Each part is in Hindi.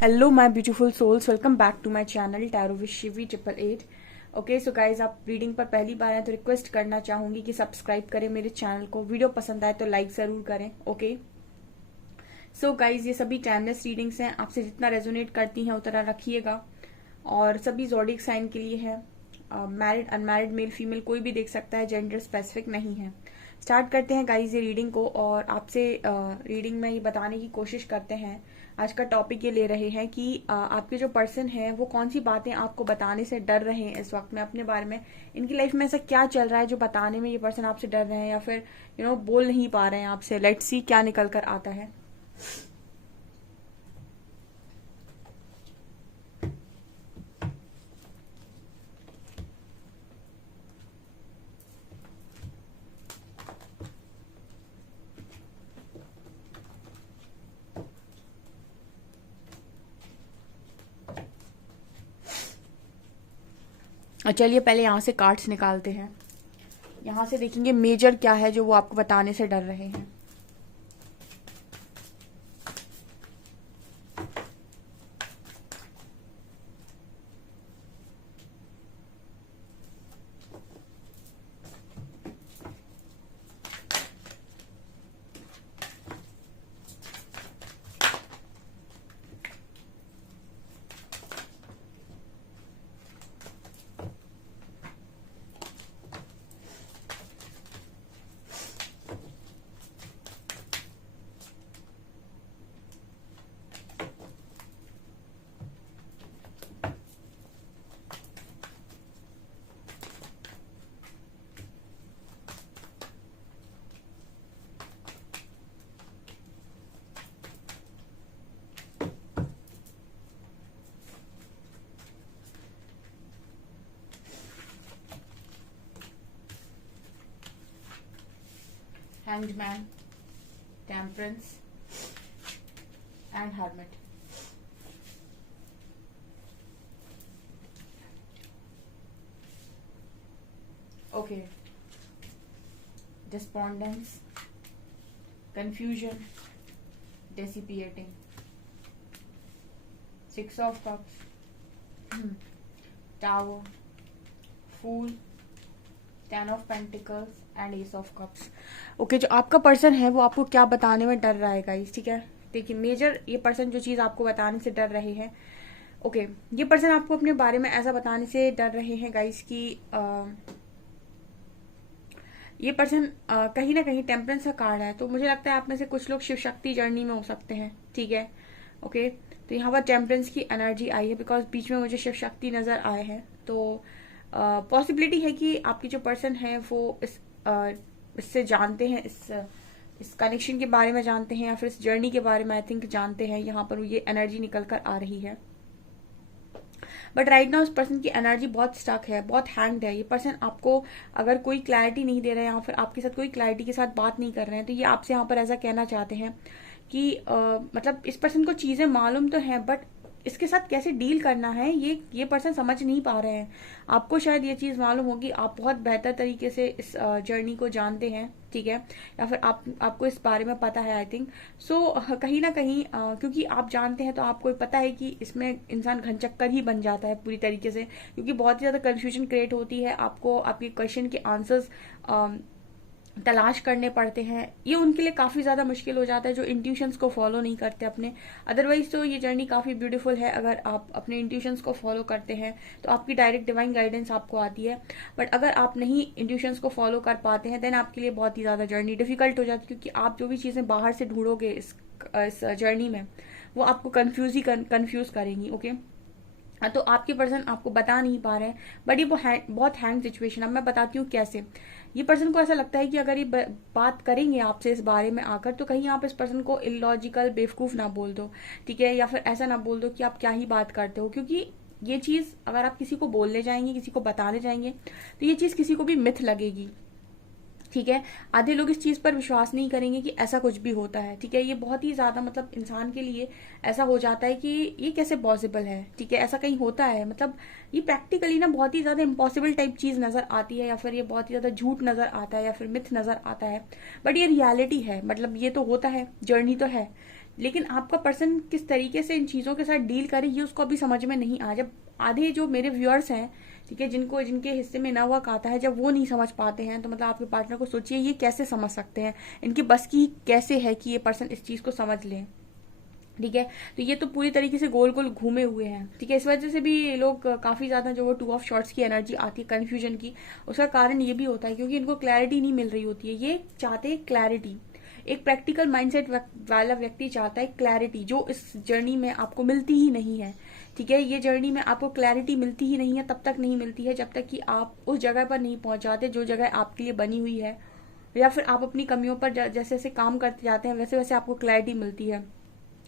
Hello my beautiful souls, welcome back to my channel tarot with Shivi 888। Okay so guys, आप रीडिंग पर पहली बार आए तो रिक्वेस्ट करना चाहूंगी कि सब्सक्राइब करें मेरे चैनल को। वीडियो पसंद आए तो लाइक जरूर करें। ओके सो गाइज, ये सभी टाइमलेस रीडिंग्स हैं, आपसे जितना रेजोनेट करती हैं उतना रखिएगा। और सभी जोडिक साइन के लिए है। मैरिड अनमैरिड मेल फीमेल कोई भी देख सकता है, जेंडर स्पेसिफिक नहीं है। स्टार्ट करते हैं गाइज ये रीडिंग को, और आपसे रीडिंग में ये बताने की कोशिश करते हैं। आज का टॉपिक ये ले रहे हैं कि आपके जो पर्सन है वो कौन सी बातें आपको बताने से डर रहे हैं इस वक्त में अपने बारे में। इनकी लाइफ में ऐसा क्या चल रहा है जो बताने में ये पर्सन आपसे डर रहे हैं, या फिर बोल नहीं पा रहे हैं आपसे। लेट्स सी क्या निकल कर आता है। चलिए पहले यहाँ से कार्ड्स निकालते हैं। यहाँ से देखेंगे मेजर क्या है जो वो आपको बताने से डर रहे हैं। Hanged Man, Temperance and Hermit. Okay. Despondence, confusion, dissipating. Six of Cups, Tower, Fool, Ten of Pentacles and ace of cups. Okay, जो आपका पर्सन है वो आपको क्या बताने में डर रहा है गाइस, ठीक है। देखिए मेजर ये पर्सन जो चीज आपको बताने से डर रहे हैं। ओके, ये पर्सन आपको अपने बारे में ऐसा बताने से डर रहे हैं गाइस कि ये पर्सन कहीं ना कहीं टेम्परेंस का कार्ड है, तो मुझे लगता है आप में से कुछ लोग शिव शक्ति जर्नी में हो सकते हैं, ठीक है। ओके, तो यहाँ पर टेम्परेंस की एनर्जी आई है बिकॉज बीच में मुझे शिव शक्ति नजर आए हैं। तो पॉसिबिलिटी है कि आपकी जो पर्सन है वो इससे जानते हैं, इस कनेक्शन के बारे में जानते हैं, या फिर इस जर्नी के बारे में आई थिंक जानते हैं। यहाँ पर ये एनर्जी निकल कर आ रही है। बट राइट नाउ इस पर्सन की एनर्जी बहुत स्टक है, बहुत हैंग्ड है। ये पर्सन आपको अगर कोई क्लैरिटी नहीं दे रहे हैं, या फिर आपके साथ कोई क्लैरिटी के साथ बात नहीं कर रहे हैं, तो ये आपसे यहाँ पर ऐसा कहना चाहते हैं कि मतलब इस पर्सन को चीजें मालूम तो है, बट इसके साथ कैसे डील करना है ये पर्सन समझ नहीं पा रहे हैं। आपको शायद ये चीज मालूम होगी, आप बहुत बेहतर तरीके से इस जर्नी को जानते हैं, ठीक है, या फिर आपको इस बारे में पता है आई थिंक। सो कहीं ना कहीं क्योंकि आप जानते हैं तो आपको पता है कि इसमें इंसान घनचक्कर ही बन जाता है पूरी तरीके से, क्योंकि बहुत ही ज्यादा कंफ्यूजन क्रिएट होती है। आपको आपके क्वेश्चन के आंसर्स तलाश करने पड़ते हैं। ये उनके लिए काफी ज्यादा मुश्किल हो जाता है जो इंट्यूशंस को फॉलो नहीं करते अपने। अदरवाइज तो ये जर्नी काफी ब्यूटीफुल है, अगर आप अपने इंट्यूशंस को फॉलो करते हैं तो आपकी डायरेक्ट डिवाइन गाइडेंस आपको आती है। बट अगर आप नहीं इंट्यूशंस को फॉलो कर पाते हैं देन आपके लिए बहुत ही ज्यादा जर्नी डिफिकल्ट हो जाती है, क्योंकि आप जो भी चीजें बाहर से ढूंढोगे इस जर्नी में वो आपको कंफ्यूज करेंगी। ओके, तो आपके पर्सन आपको बता नहीं पा रहे हैं, बट ये बहुत हैंग सिचुएशन। अब मैं बताती हूँ कैसे। ये पर्सन को ऐसा लगता है कि अगर ये बात करेंगे आपसे इस बारे में आकर, तो कहीं आप इस पर्सन को इलॉजिकल बेवकूफ ना बोल दो, ठीक है, या फिर ऐसा ना बोल दो कि आप क्या ही बात करते हो। क्योंकि ये चीज अगर आप किसी को बोलने जाएंगे, किसी को बताने जाएंगे, तो ये चीज किसी को भी मिथ लगेगी, ठीक है। आधे लोग इस चीज पर विश्वास नहीं करेंगे कि ऐसा कुछ भी होता है, ठीक है। ये बहुत ही ज्यादा मतलब इंसान के लिए ऐसा हो जाता है कि ये कैसे पॉसिबल है, ठीक है, ऐसा कहीं होता है। मतलब ये प्रैक्टिकली ना बहुत ही ज्यादा इम्पॉसिबल टाइप चीज नजर आती है, या फिर ये बहुत ही ज्यादा झूठ नजर आता है, या फिर मिथ नजर आता है। बट ये रियलिटी है, मतलब ये तो होता है, जर्नी तो है। लेकिन आपका पर्सन किस तरीके से इन चीज़ों के साथ डील करे ये उसको अभी समझ में नहीं आया। जब आधे जो मेरे व्यूअर्स हैं, ठीक है, जिनके हिस्से में ना हुआ आता है, जब वो नहीं समझ पाते हैं तो मतलब आपके पार्टनर को सोचिए ये कैसे समझ सकते हैं, इनकी बस की कैसे है कि ये पर्सन इस चीज़ को समझ लें। ठीक है, तो ये तो पूरी तरीके से गोल गोल घूमे हुए हैं। ठीक है, इस वजह से भी लोग काफी ज्यादा जो वो 2 ऑफ शॉर्ट्स की एनर्जी आती है कंफ्यूजन की, उसका कारण ये भी होता है क्योंकि इनको क्लैरिटी नहीं मिल रही होती है। ये चाहते हैं क्लैरिटी, एक प्रैक्टिकल माइंडसेट वाला व्यक्ति चाहता है क्लैरिटी, जो इस जर्नी में आपको मिलती ही नहीं है। ठीक है, ये जर्नी में आपको क्लैरिटी मिलती ही नहीं है, तब तक नहीं मिलती है जब तक कि आप उस जगह पर नहीं पहुंच जाते जो जगह आपके लिए बनी हुई है, या फिर आप अपनी कमियों पर जैसे जैसे काम करते जाते हैं वैसे वैसे आपको क्लैरिटी मिलती है।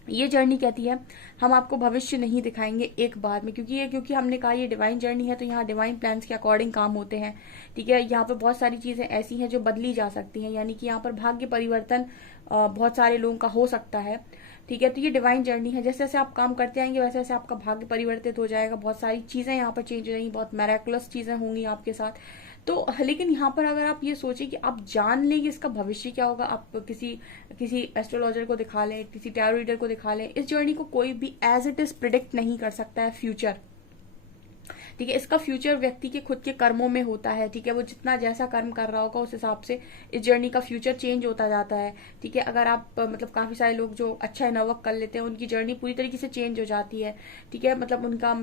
ये जर्नी कहती है हम आपको भविष्य नहीं दिखाएंगे एक बार में, क्योंकि हमने कहा ये डिवाइन जर्नी है, तो यहाँ डिवाइन प्लान्स के अकॉर्डिंग काम होते हैं। ठीक है, यहाँ पर बहुत सारी चीजें ऐसी हैं जो बदली जा सकती हैं, यानी कि यहाँ पर भाग्य परिवर्तन बहुत सारे लोगों का हो सकता है। ठीक है, तो ये डिवाइन जर्नी है, जैसे जैसे आप काम करते आएंगे वैसे वैसे आपका भाग्य परिवर्तित हो जाएगा, बहुत सारी चीजें यहाँ पर चेंज हो जाएंगी, बहुत मैराकुलस चीजें होंगी आपके साथ। तो लेकिन यहाँ पर अगर आप ये सोचें कि आप जान लें कि इसका भविष्य क्या होगा, आप किसी किसी एस्ट्रोलॉजर को दिखा लें, किसी टैरो रीडर को दिखा लें, इस जर्नी को कोई भी एज इट इज प्रिडिक्ट नहीं कर सकता है फ्यूचर। ठीक है, इसका फ्यूचर व्यक्ति के खुद के कर्मों में होता है। ठीक है, वो जितना जैसा कर्म कर रहा होगा उस हिसाब से इस जर्नी का फ्यूचर चेंज होता जाता है। ठीक है, अगर आप मतलब काफी सारे लोग जो अच्छा इनवर्क कर लेते हैं उनकी जर्नी पूरी तरीके से चेंज हो जाती है। ठीक है, मतलब उनका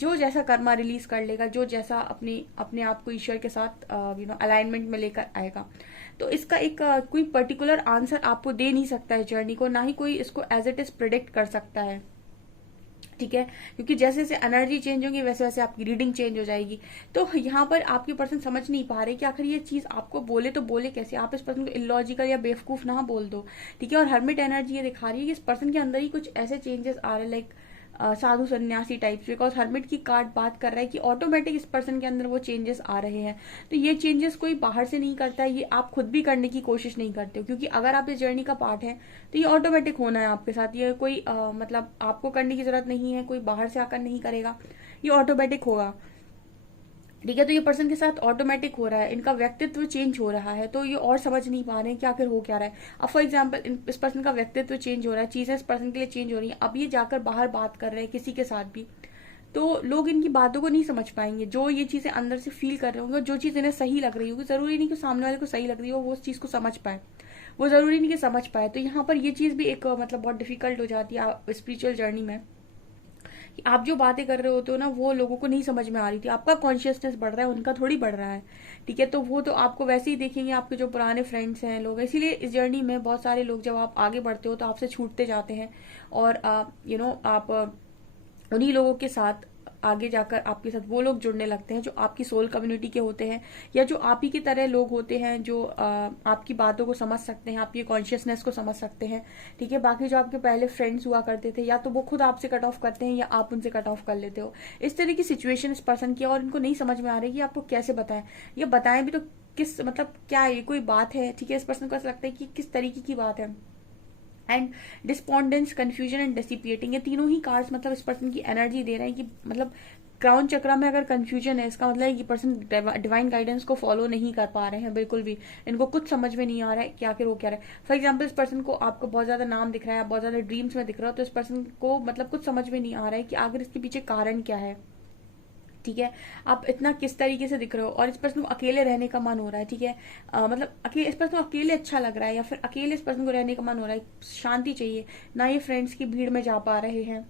जो जैसा कर्मा रिलीज कर लेगा, जो जैसा अपने आप को ईश्वर के साथ अलाइनमेंट में लेकर आएगा। तो इसका एक कोई पर्टिकुलर आंसर आपको दे नहीं सकता है जर्नी को, ना ही कोई इसको एज इट इज प्रिडिक्ट कर सकता है। ठीक है, क्योंकि जैसे जैसे एनर्जी चेंज होगी वैसे वैसे आपकी रीडिंग चेंज हो जाएगी। तो यहाँ पर आपके पर्सन समझ नहीं पा रहे कि आखिर ये चीज आपको बोले तो बोले कैसे, आप इस पर्सन को इलॉजिकल या बेवकूफ ना बोल दो। ठीक है, और हर्मिट एनर्जी ये दिखा रही है कि इस पर्सन के अंदर ही कुछ ऐसे चेंजेस आ रहे हैं, लाइक साधु सन्यासी टाइप्स, बिकॉज हर्मिट की कार्ड बात कर रहा है कि ऑटोमेटिक इस पर्सन के अंदर वो चेंजेस आ रहे हैं। तो ये चेंजेस कोई बाहर से नहीं करता है, ये आप खुद भी करने की कोशिश नहीं करते हो, क्योंकि अगर आप इस जर्नी का पार्ट है तो ये ऑटोमेटिक होना है आपके साथ। ये कोई मतलब आपको करने की जरूरत नहीं है, कोई बाहर से आकर नहीं करेगा, ये ऑटोमेटिक होगा। ठीक है, तो ये पर्सन के साथ ऑटोमेटिक हो रहा है, इनका व्यक्तित्व चेंज हो रहा है, तो ये और समझ नहीं पा रहे हैं कि आखिर हो क्या रहा है। अब फॉर एग्जाम्पल इस पर्सन का व्यक्तित्व चेंज हो रहा है, चीजें इस पर्सन के लिए चेंज हो रही है, अब ये जाकर बाहर बात कर रहे हैं किसी के साथ भी, तो लोग इनकी बातों को नहीं समझ पाएंगे। जो ये चीजें अंदर से फील कर रहे होंगे, जो चीज इन्हें सही लग रही होगी, जरूरी नहीं कि सामने वाले को सही लग रही हो वो उस चीज को समझ पाए, वो जरूरी नहीं कि समझ पाए। तो यहाँ पर ये चीज भी एक मतलब बहुत डिफिकल्ट हो जाती है स्पिरिचुअल जर्नी में, कि आप जो बातें कर रहे होते हो ना वो लोगों को नहीं समझ में आ रही थी। आपका कॉन्शियसनेस बढ़ रहा है, उनका थोड़ी बढ़ रहा है। ठीक है, तो वो तो आपको वैसे ही देखेंगे, आपके जो पुराने फ्रेंड्स हैं लोग। इसीलिए इस जर्नी में बहुत सारे लोग जब आप आगे बढ़ते हो तो आपसे छूटते जाते हैं, और आप उन्हीं लोगों के साथ आगे जाकर आपके साथ वो लोग जुड़ने लगते हैं जो आपकी सोल कम्युनिटी के होते हैं, या जो आप ही की तरह लोग होते हैं जो आपकी बातों को समझ सकते हैं, आपकी कॉन्शियसनेस को समझ सकते हैं। ठीक है, बाकी जो आपके पहले फ्रेंड्स हुआ करते थे, या तो वो खुद आपसे कट ऑफ करते हैं या आप उनसे कट ऑफ कर लेते हो। इस तरह की सिचुएशन इस पर्सन की, और इनको नहीं समझ में आ रही कि आपको कैसे बताएं, ये बताएं भी तो किस, मतलब क्या ये कोई बात है। ठीक है, इस पर्सन को ऐसा लगता है कि किस तरीके की बात है। एंड डिस्पॉन्डेंस, कंफ्यूजन एंड डिसिपिएटिंग, ये तीनों ही कार्ड्स मतलब इस पर्सन की एनर्जी दे रहे हैं कि मतलब क्राउन चक्रा में अगर कंफ्यूजन है, इसका मतलब है कि पर्सन डिवाइन गाइडेंस को फॉलो नहीं कर पा रहे हैं बिल्कुल भी, इनको कुछ समझ में नहीं आ रहा है कि आखिर वो क्या रहा है। फॉर एग्जाम्पल इस पर्सन को आपको बहुत ज्यादा नाम दिख रहा है, बहुत ज्यादा ड्रीम्स में दिख रहा है, तो इस पर्सन को मतलब कुछ समझ में नहीं आ रहा है कि आखिर इसके पीछे कारण क्या है। ठीक है, आप इतना किस तरीके से दिख रहे हो, और इस पर्सन को अकेले रहने का मन हो रहा है। ठीक है, मतलब इस पर्सन को अकेले अच्छा लग रहा है, या फिर अकेले इस पर्सन को रहने का मन हो रहा है, शांति चाहिए ना, ये फ्रेंड्स की भीड़ में जा पा रहे हैं।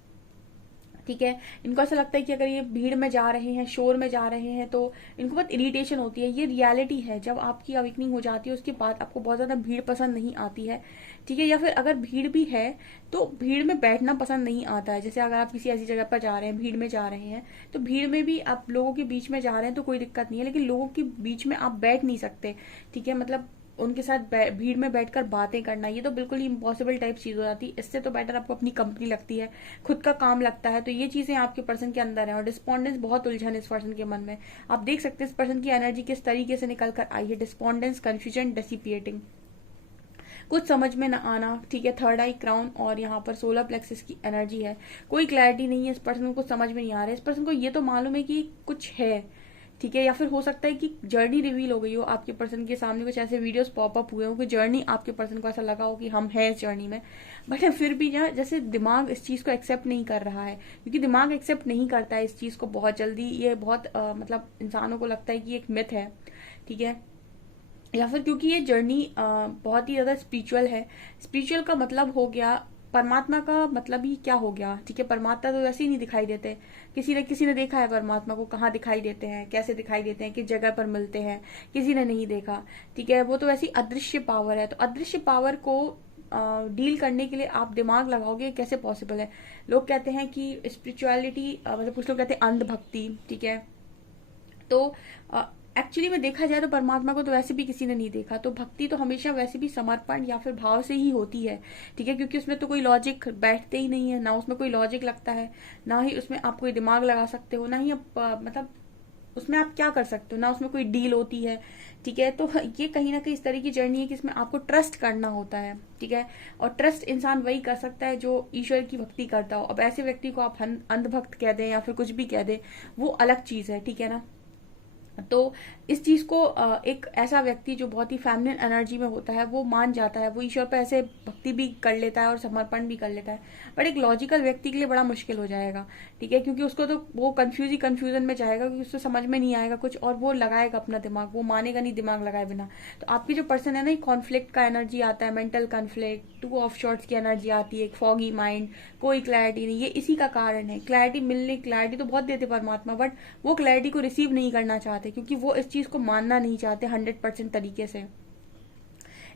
ठीक है, इनको ऐसा लगता है कि अगर ये भीड़ में जा रहे हैं, शोर में जा रहे हैं, तो इनको बहुत इरिटेशन होती है। ये रियलिटी है, जब आपकी अवेकनिंग हो जाती है उसके बाद आपको बहुत ज्यादा भीड़ पसंद नहीं आती है। ठीक है, या फिर अगर भीड़ भी है तो भीड़ में बैठना पसंद नहीं आता है। जैसे अगर आप किसी ऐसी जगह पर जा रहे हैं, भीड़ में जा रहे हैं, तो भीड़ में भी आप लोगों के बीच में जा रहे हैं तो कोई दिक्कत नहीं है, लेकिन लोगों के बीच में आप बैठ नहीं सकते। ठीक है, मतलब उनके साथ भीड़ में बैठकर बातें करना, ये तो बिल्कुल ही इम्पॉसिबल टाइप चीज हो जाती है। इससे तो बेटर आपको अपनी कंपनी लगती है, खुद का काम लगता है। तो ये चीजें आपके पर्सन के अंदर है, और डिस्पॉन्डेंस बहुत उलझन इस पर्सन के मन में। आप देख सकते हैं इस पर्सन की एनर्जी किस तरीके से निकल कर आई है, डिस्पॉन्डेंस, कंफ्यूजन, डिसिपिएटिंग, कुछ समझ में न आना। ठीक है, थर्ड आई, क्राउन, और यहाँ पर सोलर प्लेक्सिस की एनर्जी है। कोई क्लैरिटी नहीं है, इस पर्सन को कुछ समझ में नहीं आ रहा है। इस पर्सन को ये तो मालूम है कि कुछ है, ठीक है, या फिर हो सकता है कि जर्नी रिवील हो गई हो, आपके पर्सन के सामने कुछ ऐसे वीडियोस पॉप अप हुए हो कि जर्नी आपके पर्सन को ऐसा लगा हो कि हम हैं इस जर्नी में, बट फिर भी ना जैसे दिमाग इस चीज को एक्सेप्ट नहीं कर रहा है, क्योंकि दिमाग एक्सेप्ट नहीं करता है इस चीज को बहुत जल्दी। ये बहुत मतलब इंसानों को लगता है कि एक मिथ है, ठीक है, या फिर क्योंकि ये जर्नी बहुत ही ज्यादा स्पिरिचुअल है। स्पिरिचुअल का मतलब हो गया, परमात्मा का मतलब ही क्या हो गया, ठीक है, परमात्मा तो वैसे ही नहीं दिखाई देते। किसी ने देखा है परमात्मा को, कहाँ दिखाई देते हैं, कैसे दिखाई देते हैं, किस जगह पर मिलते हैं, किसी ने नहीं देखा, ठीक है, वो तो वैसी अदृश्य पावर है। तो अदृश्य पावर को डील करने के लिए आप दिमाग लगाओगे, कैसे पॉसिबल है। लोग कहते हैं कि स्पिरिचुअलिटी मतलब कुछ लोग कहते हैं अंधभक्ति, ठीक है, तो एक्चुअली में देखा जाए तो परमात्मा को तो वैसे भी किसी ने नहीं देखा, तो भक्ति तो हमेशा वैसे भी समर्पण या फिर भाव से ही होती है, ठीक है, क्योंकि उसमें तो कोई लॉजिक बैठते ही नहीं है, ना उसमें कोई लॉजिक लगता है, ना ही उसमें आप कोई दिमाग लगा सकते हो, ना ही आप मतलब उसमें आप क्या कर सकते हो, ना उसमें कोई डील होती है, ठीक है। तो ये कहीं ना कहीं इस तरह की जर्नी है कि इसमें आपको ट्रस्ट करना होता है, ठीक है, और ट्रस्ट इंसान वही कर सकता है जो ईश्वर की भक्ति करता हो। अब ऐसे व्यक्ति को आप अंधभक्त कह दें या फिर कुछ भी कह दें, वो अलग चीज है, ठीक है ना। तो इस चीज को एक ऐसा व्यक्ति जो बहुत ही फेमिनिन एनर्जी में होता है वो मान जाता है, वो ईश्वर पर ऐसे भक्ति भी कर लेता है और समर्पण भी कर लेता है। बट एक लॉजिकल व्यक्ति के लिए बड़ा मुश्किल हो जाएगा, ठीक है, क्योंकि उसको तो वो कंफ्यूजन में जाएगा, क्योंकि उसको समझ में नहीं आएगा कुछ, और वो लगाएगा अपना दिमाग, वो मानेगा नहीं दिमाग लगाए बिना। तो आपकी जो पर्सन है ना, कॉन्फ्लिक्ट का एनर्जी आता है, मेंटल कॉन्फ्लिक्ट, 2 ऑफ शॉर्ट्स की एनर्जी आती है, एक फॉगी माइंड, कोई क्लैरिटी नहीं। ये इसी का कारण है। क्लैरिटी तो बहुत देते परमात्मा, बट वो क्लैरिटी को रिसीव नहीं करना चाहते, क्योंकि वो इस चीज को मानना नहीं चाहते 100% तरीके से।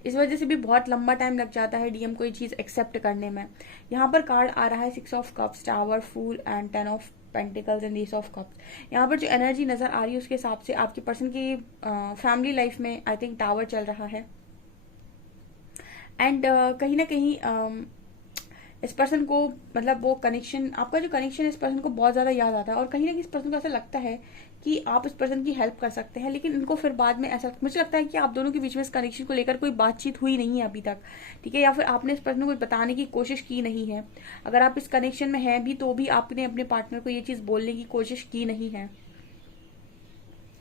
इस वजह से भी बहुत लंबा टाइम लग जाता है डीएम को ये चीज एक्सेप्ट करने में। यहाँ पर कार्ड आ रहा है 6 of cups, tower, fool and 10 of pentacles and ace of cups. यहाँ पर जो एनर्जी नजर आ रही है उसके हिसाब से आपके पर्सन की फैमिली लाइफ में आई थिंक टावर चल रहा है, एंड कहीं ना कहीं इस पर्सन को मतलब वो कनेक्शन, आपका जो कनेक्शन है इस पर्सन को बहुत ज्यादा याद आता है, और कहीं ना कहीं इस पर्सन को ऐसा लगता है कि आप इस पर्सन की हेल्प कर सकते हैं, लेकिन इनको फिर बाद में ऐसा मुझे लगता है कि आप दोनों के बीच में इस कनेक्शन को लेकर कोई बातचीत हुई नहीं है अभी तक, ठीक है, या फिर आपने इस पर्सन को बताने की कोशिश की नहीं है। अगर आप इस कनेक्शन में हैं भी तो भी आपने अपने पार्टनर को ये चीज बोलने की कोशिश की नहीं है,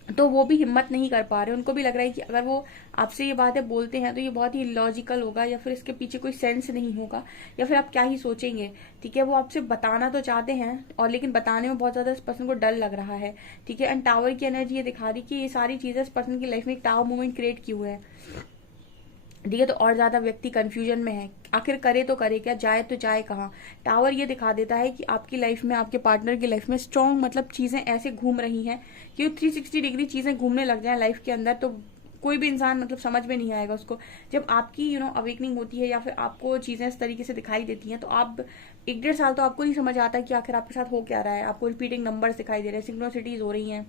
तो वो भी हिम्मत नहीं कर पा रहे। उनको भी लग रहा है कि अगर वो आपसे ये बातें बोलते हैं तो ये बहुत ही लॉजिकल होगा, या फिर इसके पीछे कोई सेंस नहीं होगा, या फिर आप क्या ही सोचेंगे, ठीक है। वो आपसे बताना तो चाहते हैं, और लेकिन बताने में बहुत ज्यादा इस पर्सन को डर लग रहा है, ठीक है। एंड टावर की एनर्जी ये दिखा रही कि ये सारी चीजें इस पर्सन की लाइफ में एक टावर मूवमेंट क्रिएट की हुए है, ठीक है। तो और ज्यादा व्यक्ति कंफ्यूजन में है, आखिर करे तो करे क्या, जाए तो जाए कहाँ। टावर ये दिखा देता है कि आपकी लाइफ में, आपके पार्टनर की लाइफ में स्ट्रॉन्ग मतलब चीजें ऐसे घूम रही हैं कि 360 डिग्री चीजें घूमने लग जाए लाइफ के अंदर, तो कोई भी इंसान मतलब समझ में नहीं आएगा उसको। जब आपकी अवेकनिंग होती है या फिर आपको चीजें इस तरीके से दिखाई देती हैं, तो आप 1-1.5 साल तो आपको नहीं समझ आता कि आखिर आपके साथ हो क्या रहा है। आपको रिपीटिंग नंबर्स दिखाई दे रहे हैं, सिंक्रोनिसिटीज हो रही हैं,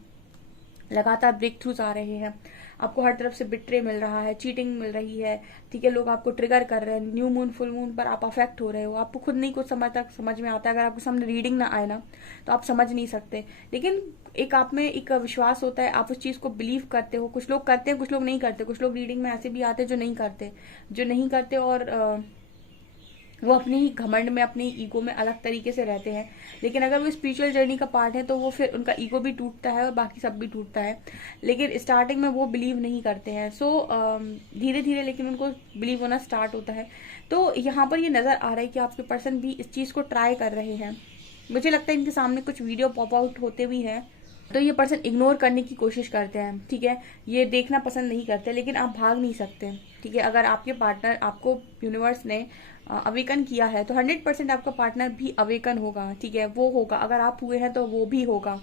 लगातार ब्रेक थ्रूज आ रहे हैं, आपको हर तरफ से बिट्रे मिल रहा है, चीटिंग मिल रही है, ठीक है, लोग आपको ट्रिगर कर रहे हैं, न्यू मून फुल मून पर आप अफेक्ट हो रहे हो, आपको खुद नहीं कुछ समझ में आता है। अगर आपके सामने रीडिंग ना आए ना तो आप समझ नहीं सकते, लेकिन एक आप में एक विश्वास होता है, आप उस चीज को बिलीव करते हो। कुछ लोग करते हैं, कुछ लोग नहीं करते, कुछ लोग रीडिंग में ऐसे भी आते हैं जो नहीं करते और वो अपनी ही घमंड में, अपनी ईगो में अलग तरीके से रहते हैं। लेकिन अगर वो स्पिरिचुअल जर्नी का पार्ट है तो वो फिर उनका ईगो भी टूटता है और बाकी सब भी टूटता है, लेकिन स्टार्टिंग में वो बिलीव नहीं करते हैं। सो धीरे धीरे लेकिन उनको बिलीव होना स्टार्ट होता है। तो यहाँ पर ये नजर आ रहा है कि आपके पर्सन भी इस चीज को ट्राई कर रहे हैं। मुझे लगता है इनके सामने कुछ वीडियो पॉप आउट होते भी हैं, तो ये पर्सन इग्नोर करने की कोशिश करते हैं, ठीक है, ये देखना पसंद नहीं करते, लेकिन आप भाग नहीं सकते, ठीक है। अगर आपके पार्टनर, आपको यूनिवर्स ने अवेकन किया है तो 100% आपका पार्टनर भी अवेकन होगा, ठीक है, वो होगा। अगर आप हुए हैं तो वो भी होगा,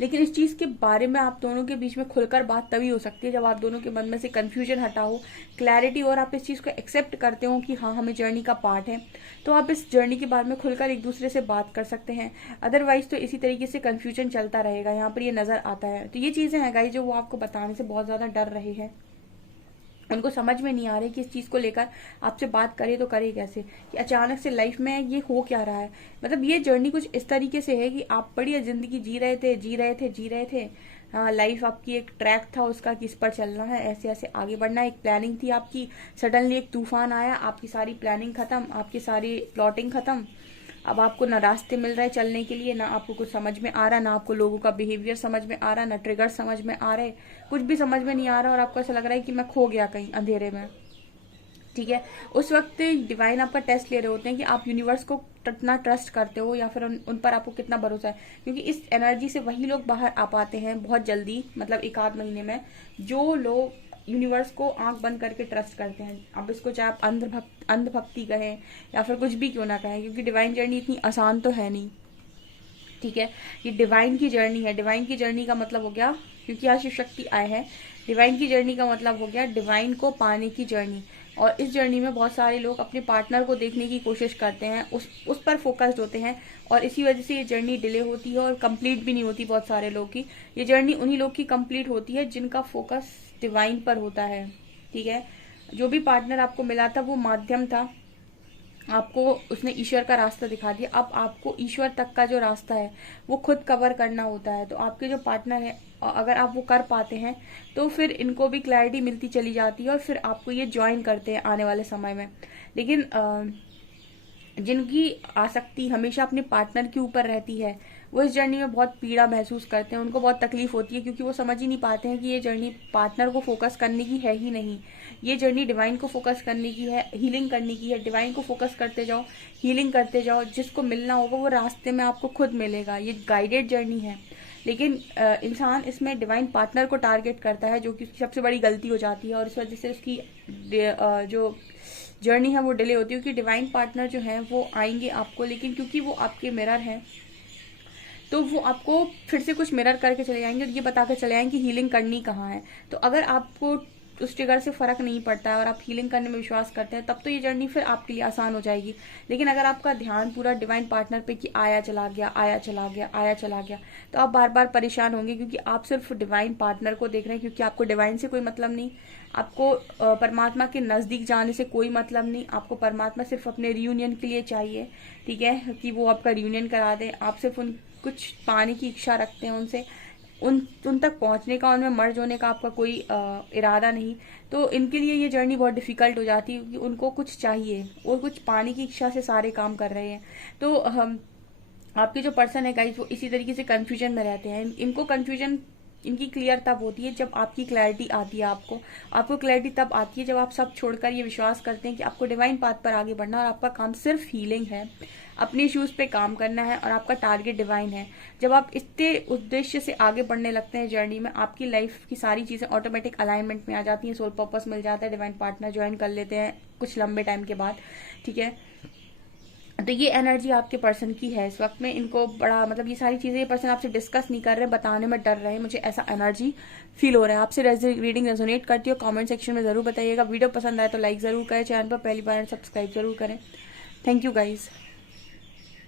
लेकिन इस चीज के बारे में आप दोनों के बीच में खुलकर बात तभी हो सकती है जब आप दोनों के मन में से कंफ्यूजन हटा हो, क्लैरिटी, और आप इस चीज को एक्सेप्ट करते हो कि हाँ हमें जर्नी का पार्ट है, तो आप इस जर्नी के बारे में खुलकर एक दूसरे से बात कर सकते हैं। अदरवाइज तो इसी तरीके से कंफ्यूजन चलता रहेगा, यहाँ पर ये नजर आता है। तो ये चीजें हैं गाइस जो वो आपको बताने से बहुत ज्यादा डर रहे हैं। उनको समझ में नहीं आ रही कि इस चीज को लेकर आपसे बात करे तो करे कैसे, कि अचानक से लाइफ में ये हो क्या रहा है। मतलब ये जर्नी कुछ इस तरीके से है कि आप बढ़िया जिंदगी जी रहे थे, हाँ, लाइफ आपकी एक ट्रैक था उसका कि इस पर चलना है, ऐसे ऐसे आगे बढ़ना है, एक प्लानिंग थी आपकी। सडनली एक तूफान आया, आपकी सारी प्लानिंग खत्म, आपकी सारी प्लॉटिंग खत्म, अब आपको ना रास्ते मिल रहे चलने के लिए, ना आपको कुछ समझ में आ रहा, ना आपको लोगों का बिहेवियर समझ में आ रहा, ना ट्रिगर समझ में आ रहे, कुछ भी समझ में नहीं आ रहा और आपको ऐसा लग रहा है कि मैं खो गया कहीं अंधेरे में। ठीक है, उस वक्त डिवाइन आपका टेस्ट ले रहे होते हैं कि आप यूनिवर्स को कितना ट्रस्ट करते हो या फिर उन पर आपको कितना भरोसा है, क्योंकि इस एनर्जी से वही लोग बाहर आ पाते हैं बहुत जल्दी, मतलब 1 आध महीने में, जो लोग यूनिवर्स को आंख बंद करके ट्रस्ट करते हैं। अब इसको चाहे आप अंधभक्ति कहें या फिर कुछ भी क्यों ना कहें, क्योंकि डिवाइन जर्नी इतनी आसान तो है नहीं। ठीक है, ये डिवाइन की जर्नी है। डिवाइन की जर्नी का मतलब हो गया, क्योंकि आज शिव शक्ति आए हैं, डिवाइन की जर्नी का मतलब हो गया डिवाइन को पाने की जर्नी। और इस जर्नी में बहुत सारे लोग अपने पार्टनर को देखने की कोशिश करते हैं, उस पर फोकस्ड होते हैं, और इसी वजह से ये जर्नी डिले होती है और कंप्लीट भी नहीं होती बहुत सारे लोग की। ये जर्नी उन्हीं लोग की कंप्लीट होती है जिनका फोकस डिवाइन पर होता है। ठीक है, जो भी पार्टनर आपको मिला था वो माध्यम था, आपको उसने ईश्वर का रास्ता दिखा दिया। अब आपको ईश्वर तक का जो रास्ता है वो खुद कवर करना होता है। तो आपके जो पार्टनर है, अगर आप वो कर पाते हैं तो फिर इनको भी क्लैरिटी मिलती चली जाती है और फिर आपको ये ज्वाइन करते हैं आने वाले समय में। लेकिन जिनकी आसक्ति हमेशा अपने पार्टनर के ऊपर रहती है, वो इस जर्नी में बहुत पीड़ा महसूस करते हैं, उनको बहुत तकलीफ होती है, क्योंकि वो समझ ही नहीं पाते हैं कि ये जर्नी पार्टनर को फोकस करने की है ही नहीं। ये जर्नी डिवाइन को फोकस करने की है, हीलिंग करने की है। डिवाइन को फोकस करते जाओ, हीलिंग करते जाओ, जिसको मिलना होगा वो रास्ते में आपको खुद मिलेगा। ये गाइडेड जर्नी है। लेकिन इंसान इसमें डिवाइन पार्टनर को टारगेट करता है, जो कि सबसे बड़ी गलती हो जाती है, और इस वजह से उसकी जो जर्नी है वो डिले होती है। क्योंकि डिवाइन पार्टनर जो है वो आएंगे आपको, लेकिन क्योंकि वो आपके मिरर हैं तो वो आपको फिर से कुछ मिरर करके चले जाएंगे और ये बता कर चले जाएंगे कि हीलिंग करनी कहाँ है। तो अगर आपको उस ट्रिगर से फर्क नहीं पड़ता है और आप हीलिंग करने में विश्वास करते हैं, तब तो ये जर्नी फिर आपके लिए आसान हो जाएगी। लेकिन अगर आपका ध्यान पूरा डिवाइन पार्टनर पे कि आया चला गया, आया चला गया, आया चला गया, तो आप बार बार परेशान होंगे, क्योंकि आप सिर्फ डिवाइन पार्टनर को देख रहे हैं। क्योंकि आपको डिवाइन से कोई मतलब नहीं, आपको परमात्मा के नजदीक जाने से कोई मतलब नहीं, आपको परमात्मा सिर्फ अपने रियूनियन के लिए चाहिए। ठीक है, कि वो आपका रियूनियन करा दे। आप सिर्फ उन कुछ पाने की इच्छा रखते हैं उनसे, उन तक पहुंचने का, उनमें मर्ज होने का आपका कोई इरादा नहीं। तो इनके लिए ये जर्नी बहुत डिफिकल्ट हो जाती है, क्योंकि उनको कुछ चाहिए, वो कुछ पाने की इच्छा से सारे काम कर रहे हैं। तो आपके जो पर्सन है गाइस, वो इसी तरीके से कंफ्यूजन में रहते हैं। इनको कंफ्यूजन इनकी क्लियर तब होती है जब आपकी क्लैरिटी आती है। आपको क्लैरिटी तब आती है जब आप सब छोड़कर ये विश्वास करते हैं कि आपको डिवाइन पाथ पर आगे बढ़ना और आपका काम सिर्फ हीलिंग है, अपने इश्यूज पे काम करना है, और आपका टारगेट डिवाइन है। जब आप इतने उद्देश्य से आगे बढ़ने लगते हैं जर्नी में, आपकी लाइफ की सारी चीजें ऑटोमेटिक अलाइनमेंट में आ जाती हैं, सोल पर्पस मिल जाता है, डिवाइन पार्टनर ज्वाइन कर लेते हैं कुछ लंबे टाइम के बाद। ठीक है, तो ये एनर्जी आपके पर्सन की है इस वक्त में। इनको बड़ा, मतलब ये सारी चीजें ये पर्सन आपसे डिस्कस नहीं कर रहे, बताने में डर रहे हैं, मुझे ऐसा एनर्जी फील हो रहा है। आपसे रीडिंग रेजोनेट करती हो, कमेंट सेक्शन में जरूर बताइएगा। वीडियो पसंद आए तो लाइक जरूर करें, चैनल पर पहली बार सब्सक्राइब जरूर करें। Thank you guys.